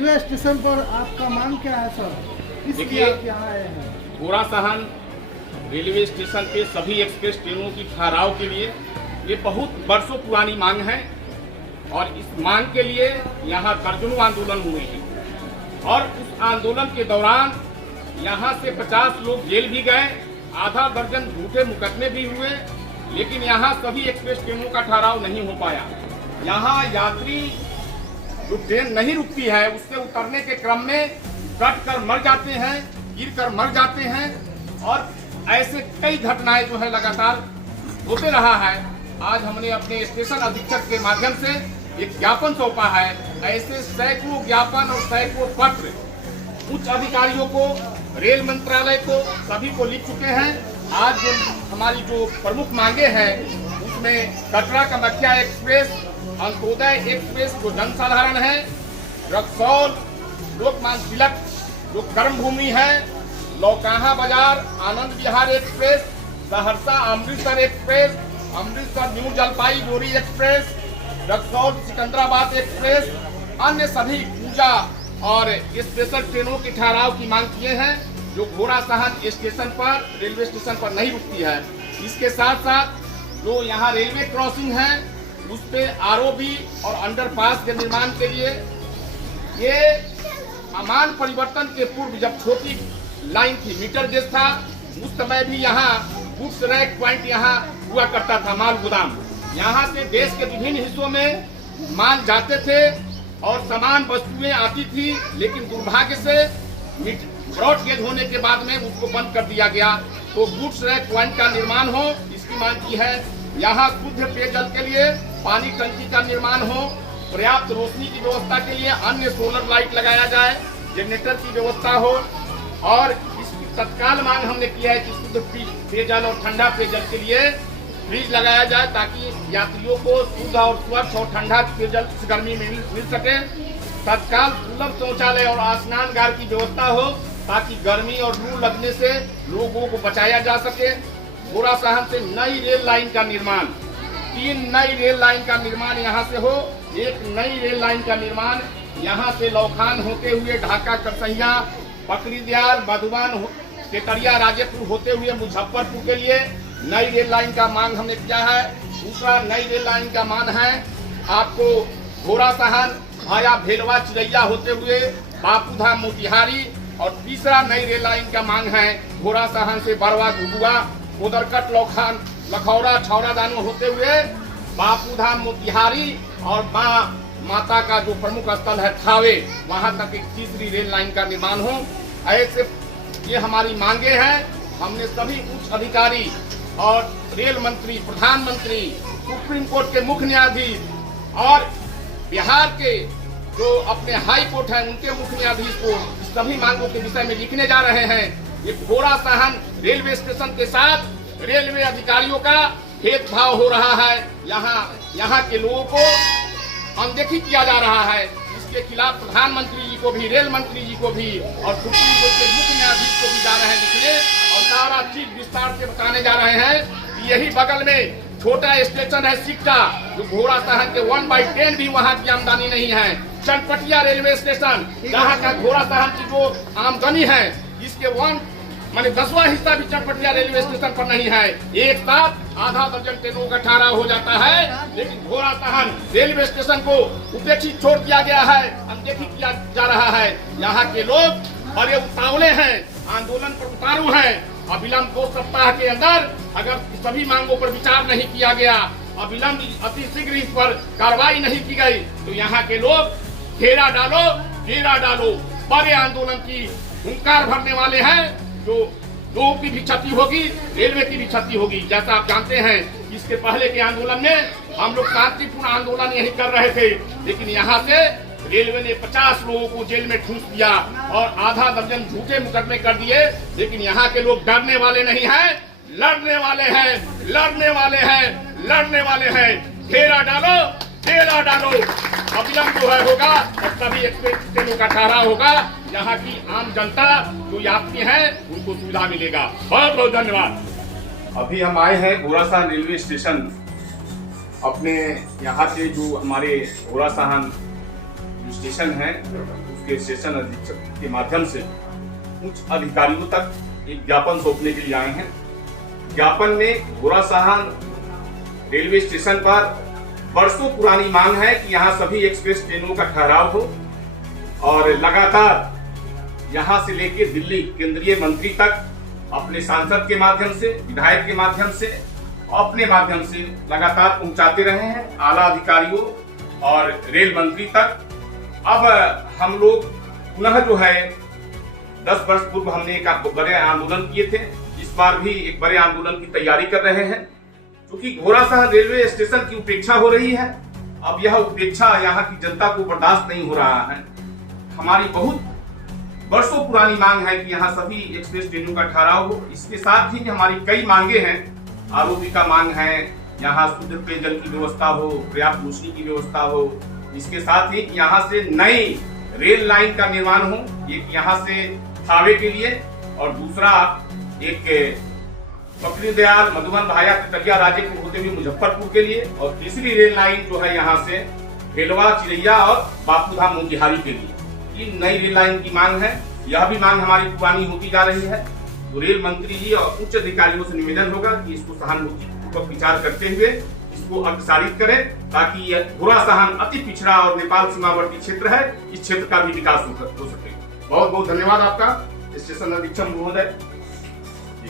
Railway station पर आपका मांग क्या है सर? देखिए, आप यहाँ आए हैं? घोड़ासहन रेलवे स्टेशन पे सभी एक्सप्रेस ट्रेनों की ठहराव के लिए ये बहुत वर्षों पुरानी मांग है और इस मांग के लिए यहाँ दर्जनों आंदोलन हुए हैं और उस आंदोलन के दौरान यहाँ से 50 लोग जेल भी गए, आधा दर्जन झूठे मुकदमे भी हुए, लेकिन यहाँ सभी एक्सप्रेस ट्रेनों का ठहराव नहीं हो पाया। यहाँ यात्री जो ट्रेन नहीं रुकती है उससे उतरने के क्रम में कट कर मर जाते हैं, गिर कर मर जाते हैं और ऐसे कई घटनाएं जो है लगातार होते रहा है। आज हमने अपने स्टेशन अधीक्षक के माध्यम से एक ज्ञापन सौंपा है। ऐसे सैकड़ों ज्ञापन और सैकड़ों पत्र उच्च अधिकारियों को, रेल मंत्रालय को, सभी को लिख चुके हैं। आज जो हमारी जो प्रमुख मांगे हैं उसमें कटरा कामाख्या एक्सप्रेस, अंत्योदय एक्सप्रेस जो जनसाधारण है, रक्सौल लोकमान्य तिलक जो कर्म भूमि है, Laukaha Bazar Anand Vihar express, Saharsa Amritsar express, Amritsar new Jalpaiguri express, Raxaul Secunderabad express, अन्य सभी पूजा और स्पेशल ट्रेनों के ठहराव की मांग किए हैं जो घोड़ासहन स्टेशन पर, रेलवे स्टेशन पर नहीं रुकती है। इसके साथ साथ जो यहाँ रेलवे क्रॉसिंग है उस पे आरओबी और अंडरपास के निर्माण के लिए, ये अमान परिवर्तन के पूर्व जब छोटी लाइन थी, मीटर गेज था, उस समय भी यहाँ गुड्स रैक पॉइंट यहाँ हुआ करता था, माल गोदाम। यहाँ से देश के विभिन्न हिस्सों में माल जाते थे और सामान वस्तुएं आती थी, लेकिन दुर्भाग्य से ब्रॉड गेज होने के बाद में उसको बंद कर दिया गया। तो गुड्स रैक पॉइंट का निर्माण हो, इसकी मांग की है। यहाँ शुद्ध पेयजल के लिए पानी टंकी का निर्माण हो, पर्याप्त रोशनी की व्यवस्था के लिए अन्य सोलर लाइट लगाया जाए, जनरेटर की व्यवस्था हो और इसकी तत्काल मांग हमने किया है कि शुद्ध पेयजल और ठंडा पेयजल के लिए फ्रिज लगाया जाए ताकि यात्रियों को शुद्ध और स्वच्छ और ठंडा पेयजल इस गर्मी में मिल सके। तत्काल सुलभ शौचालय और स्नानगार की व्यवस्था हो ताकि गर्मी और लू लगने से लोगों को बचाया जा सके। घोड़ासहन से नई रेल लाइन का निर्माण, 3 नई रेल लाइन का निर्माण यहाँ से हो। एक नई रेल लाइन का निर्माण यहाँ से लौखान होते हुए ढाका, करसैया, पकड़ीदयाल, मधुबन, केतरिया, राजेपुर होते हुए मुजफ्फरपुर के लिए नई रेल लाइन का मांग हमने किया है। दूसरा नई रेल लाइन का मांग है आपको घोड़ासहन भाया भेलवा चिरैया होते हुए बापूधाम मोतिहारी, और तीसरा नई रेल लाइन का मांग है घोड़ासहन से बरवा, घुघुआ, कोदरकट, लौखान, लखौरा, छौरा दानो होते हुए बापूधाम मोतिहारी और माता का जो प्रमुख स्थल है थावे, वहां तक एक तीसरी रेल लाइन का निर्माण हो। ऐसे ये हमारी मांगे हैं। हमने सभी उच्च अधिकारी और रेल मंत्री, प्रधानमंत्री, सुप्रीम कोर्ट के मुख्य न्यायाधीश और बिहार के जो अपने हाई कोर्ट है उनके मुख्य न्यायाधीश को सभी मांगों के विषय में लिखने जा रहे हैं। ये घोड़ासहन रेलवे स्टेशन के साथ रेलवे अधिकारियों का भेदभाव हो रहा है। यहाँ के लोगों को अनदेखी किया जा रहा है। इसके खिलाफ प्रधानमंत्री जी को भी, रेल मंत्री जी को भी और सुप्रीम कोर्ट के मुख्य न्यायाधीश को भी जा रहे हैं लिखने और सारा चीज विस्तार से बताने जा रहे हैं कि यही बगल में छोटा स्टेशन है सिक्टा, जो घोड़ासहन के 1/10 भी वहाँ की आमदनी नहीं है। चनपटिया रेलवे स्टेशन जहाँ का घोड़ासहन की जो आमदनी है इसके 10वां हिस्सा भी चनपटिया रेलवे स्टेशन पर नहीं है। एक साथ आधा दर्जन ट्रेनों का ठहराव हो जाता है, लेकिन घोड़ासहन रेलवे स्टेशन को उपेक्षित छोड़ दिया गया है, अनदेखी किया जा रहा है। यहाँ के लोग और ये उतावले हैं, आंदोलन पर उतारू हैं। अविलंब 2 सप्ताह के अंदर अगर सभी मांगों पर विचार नहीं किया गया, अविलंब अति शीघ्र इस पर कार्रवाई नहीं की गई तो यहाँ के लोग घेरा डालो बड़े आंदोलन की हुंकार भरने वाले हैं, जो लोगों की भी क्षति होगी, रेलवे की भी क्षति होगी। जैसा आप जानते हैं इसके पहले के आंदोलन में हम लोग शांतिपूर्ण आंदोलन यही कर रहे थे, लेकिन यहाँ से रेलवे ने 50 लोगों को जेल में ठूंस दिया और आधा दर्जन झूठे मुकदमे कर दिए। लेकिन यहाँ के लोग डरने वाले नहीं हैं, लड़ने वाले हैं। घेरा डालो। अविलंब जो है होगा और सभी एक्सप्रेस ट्रेनों का ठहराव होगा। यहाँ की आम जनता जो यात्री है उनको सुविधा मिलेगा। बहुत बहुत धन्यवाद। अभी हम आए हैं घोड़ासहन रेलवे स्टेशन। अपने यहाँ से जो हमारे घोड़ासहन जो स्टेशन है उसके स्टेशन अधीक्षक के माध्यम से उच्च अधिकारियों तक एक ज्ञापन सौंपने के लिए आए हैं। ज्ञापन में घोड़ासहन रेलवे स्टेशन पर वर्षों पुरानी मांग है कि यहाँ सभी एक्सप्रेस ट्रेनों का ठहराव हो और लगातार यहाँ से लेकर दिल्ली केंद्रीय मंत्री तक अपने सांसद के माध्यम से, विधायक के माध्यम से, अपने माध्यम से लगातार पहुंचाते रहे हैं आला अधिकारियों और रेल मंत्री तक। अब हम लोग पुनः जो है 10 वर्ष पूर्व हमने एक बड़े आंदोलन किए थे, इस बार भी एक बड़े आंदोलन की तैयारी कर रहे हैं क्योंकि घोड़ासहन रेलवे स्टेशन की उपेक्षा हो रही है। अब यह उपेक्षा यहाँ की जनता को बर्दाश्त नहीं हो रहा है। हमारी बहुत वर्षों पुरानी मांग है कि यहाँ सभी एक्सप्रेस ट्रेनों का ठहराव हो। इसके साथ ही हमारी कई मांगे हैं। आरओबी का मांग है, यहाँ शुद्ध पेयजल की व्यवस्था हो, पर्याप्त रोशनी की व्यवस्था हो। इसके साथ ही यहाँ से नई रेल लाइन का निर्माण हो, एक यहाँ से थावे के लिए और दूसरा एक फकरी दयाल मधुबन भाया कटरिया राजेपुर होते हुए मुजफ्फरपुर के लिए, और तीसरी रेल लाइन जो है यहाँ से भेलवा चिरैया और बापूधाम मोतिहारी के लिए। ये नई रेल लाइन की मांग है। यह भी मांग हमारी पुरानी होती जा रही है। तो रेल मंत्री जी और उच्च अधिकारियों से निवेदन होगा कि इसको सहानुभूतिपूर्वक विचार करते हुए इसको अग्रसारित करें ताकि यह घोड़ासहन अति पिछड़ा और नेपाल सीमावर्ती क्षेत्र है, इस क्षेत्र का भी विकास हो सके। बहुत बहुत धन्यवाद आपका स्टेशन अधीक्षक महोदय।